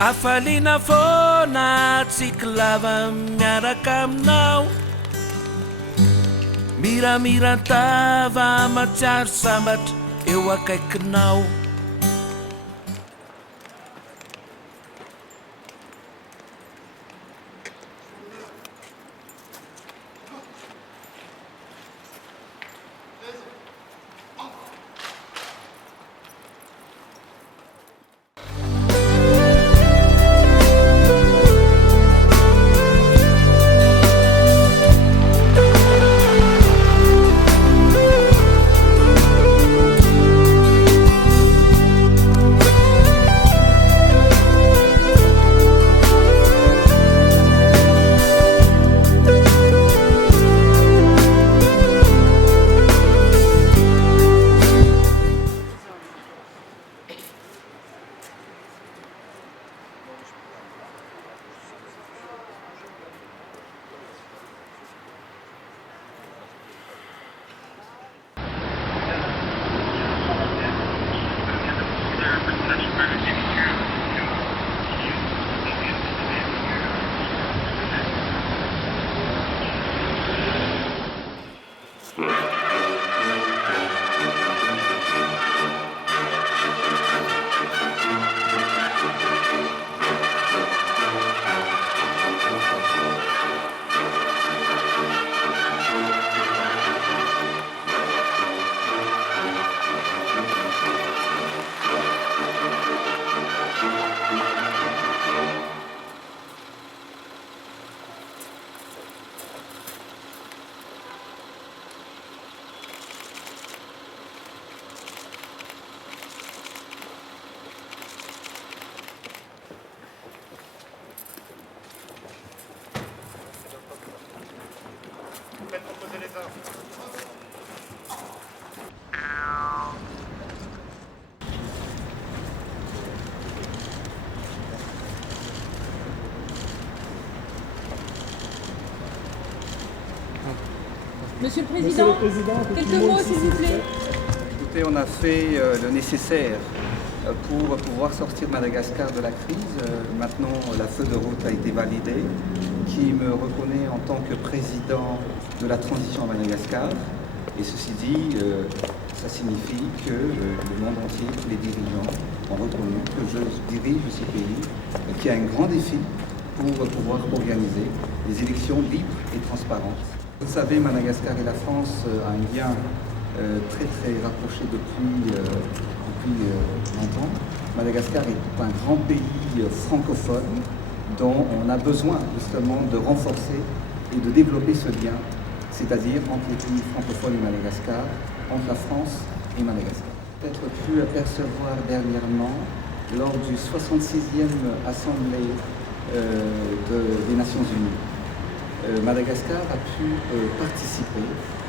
Afaliana foana tsika lava miaraka aminao, miramirantava matsiaro sambatra eo akaikinao. Faites reposer les armes. Monsieur le Président, quelques mots s'il vous plaît. Écoutez, on a fait le nécessaire pour pouvoir sortir Madagascar de la crise. Maintenant, la feuille de route a été validée, qui me reconnaît en tant que président de la transition à Madagascar. Et ceci dit, ça signifie que le monde entier, tous les dirigeants ont reconnu que je dirige ce pays, qui a un grand défi pour pouvoir organiser des élections libres et transparentes. Vous le savez, Madagascar et la France ont un lien très très rapproché depuis longtemps. Madagascar est un grand pays francophone dont on a besoin justement de renforcer et de développer ce lien, c'est-à-dire entre les pays francophones et Madagascar, entre la France et Madagascar. Peut-être pu apercevoir dernièrement, lors du 66e Assemblée des Nations Unies, Madagascar a pu participer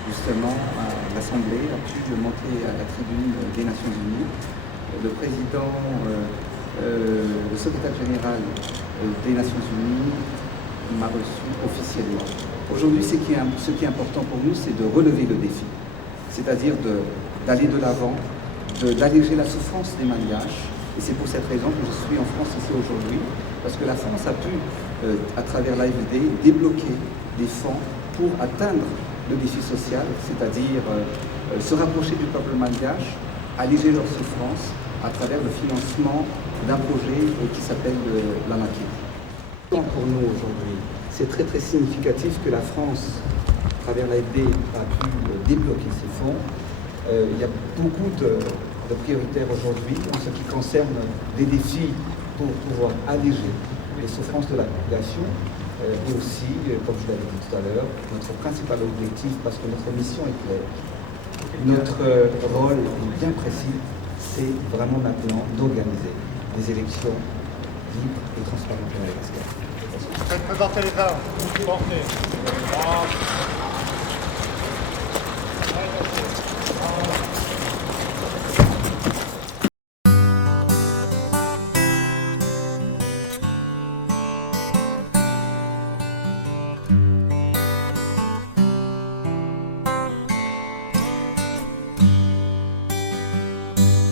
justement à l'Assemblée, a pu monter à la tribune des Nations Unies. Le président, le secrétaire général des Nations Unies m'a reçu officiellement. Aujourd'hui, ce qui est important pour nous, c'est de relever le défi, c'est-à-dire d'aller de l'avant, d'alléger la souffrance des Malgaches. Et c'est pour cette raison que je suis en France ici aujourd'hui, parce que la France a pu, à travers l'AFD, débloquer des fonds pour atteindre le défi social, c'est-à-dire se rapprocher du peuple malgache, alléger leur souffrance à travers le financement d'un projet qui s'appelle l'ANAKI. Pour nous aujourd'hui, c'est très très significatif que la France, à travers l'AFD, a pu débloquer ces fonds. Il y a beaucoup de prioritaires aujourd'hui en ce qui concerne des défis pour pouvoir alléger les souffrances de la population et aussi, comme je l'avais dit tout à l'heure, notre principal objectif, parce que notre mission est claire, notre rôle est bien précis, c'est vraiment maintenant d'organiser des élections libres et transparentes à Madagascar. Faites présenter les armes. Portez.